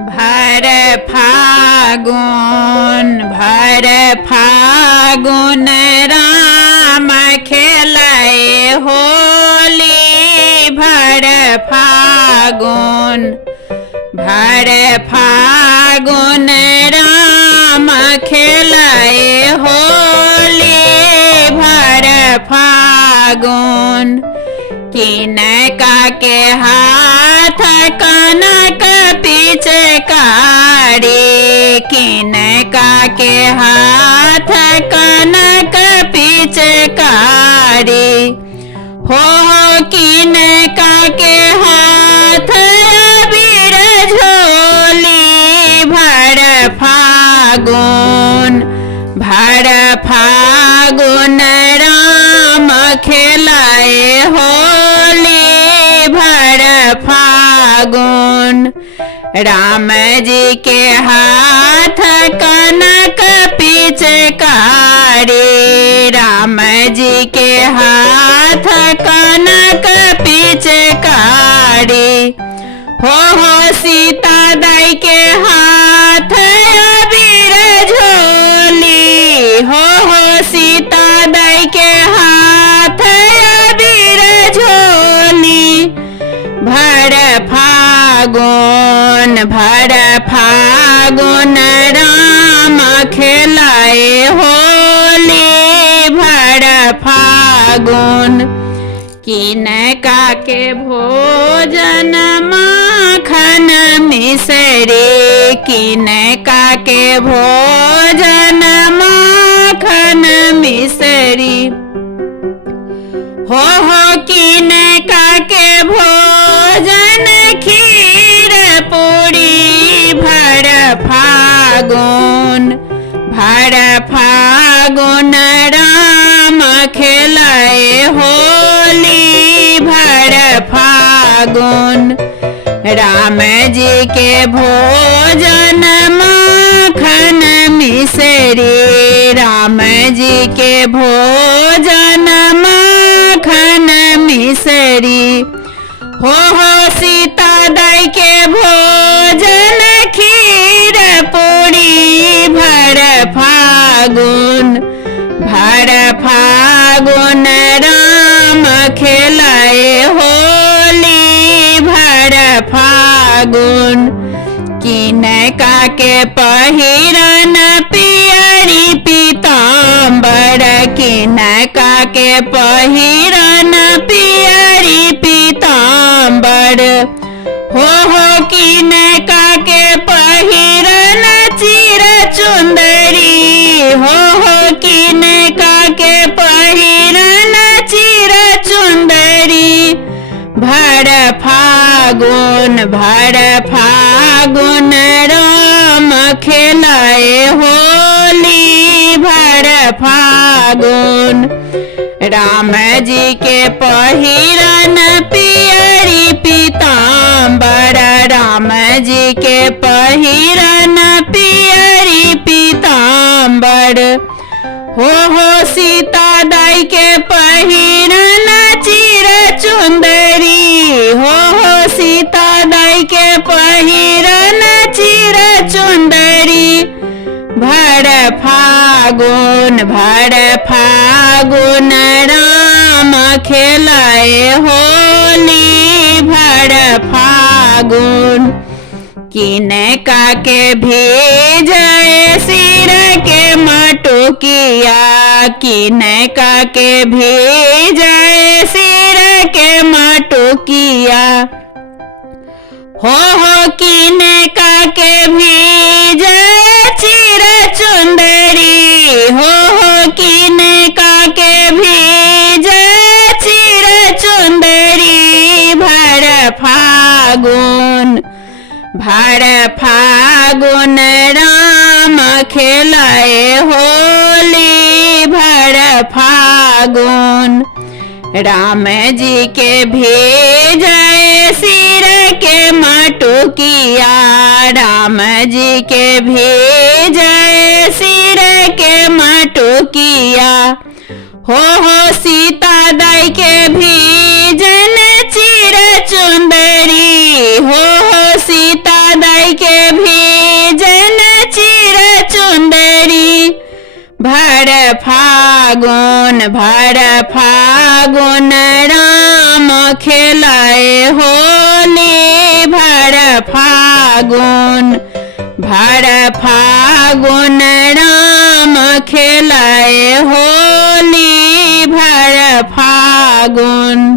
भर फागुन राम खेलाए होली। भर फागुन राम खेलाए होली। भर फागुन किनका के हाथ कनक पिचकारी। किनका के हाथ कनक पिचकारी। हो किनका के हाथ अबीर झोली। भर फागुन राम खेलाए होली। भर फागुन राम जी के हाथ कनक पिचकारी। राम जी के हाथ कनक पिचकारी। हो सीता दाई के हाथ अबीर झोली। हो सीता दाई के हाथ अबीर झोली। भर फागुन राम खेलाए होली। भर फागुन किनका के भोजन माखन मिसरी। किनका के भोजन माखन मिसरी। हो किनका के भोजन खीर पूरी। भर फागुन राम खेलाए होली। भर फागुन राम जी के भोजन माखन मिसरी। राम जी के भोजन माखन मिसरी। हो सीता दाई के भोजन खीर पूरी। भर फागुन राम खेलाए होली। भर फागुन किनका के पहिरन पियरी पीताम्बर। किनका के पहिरन पियरी पीताम्बर। हो किनका के पहिरन चिर चुंदरी। हो किनका के पहिरन चिर चुंदरी। भर फागुन राम खेलाए होली। भर फागुन राम जी के पहिरन पियरी पीताम्बर। राम जी के पहिरन पियरी पीताम्बर। हो सीता दाई के पहिरन चिर चुंदरी। हो सीता दाई के पहिरन चिर चुंदरी। भर फागुन राम खेलाए होली। भर फागुन किनका के भेजाए सिर के मटुकिया। किनका के भेजाए सिर के मटुकिया। हो किनका के भेजाए चिर चुंदरी। हो किनका के भेजाए चिर चुंदरी। भर फागुन राम खेलाए होली। भर फागुन राम जी के भेजाए सिर के मटुकिया। राम जी के भेजाए सिर के मटुकिया। हो सीता दाई के भेजन चिर चिर चुंदरी हो सीता दाई के भेजन चिर चुंदरी। भर फागुन राम खेलाए होली। भर फागुन राम खेलाए होली। भर फागुन।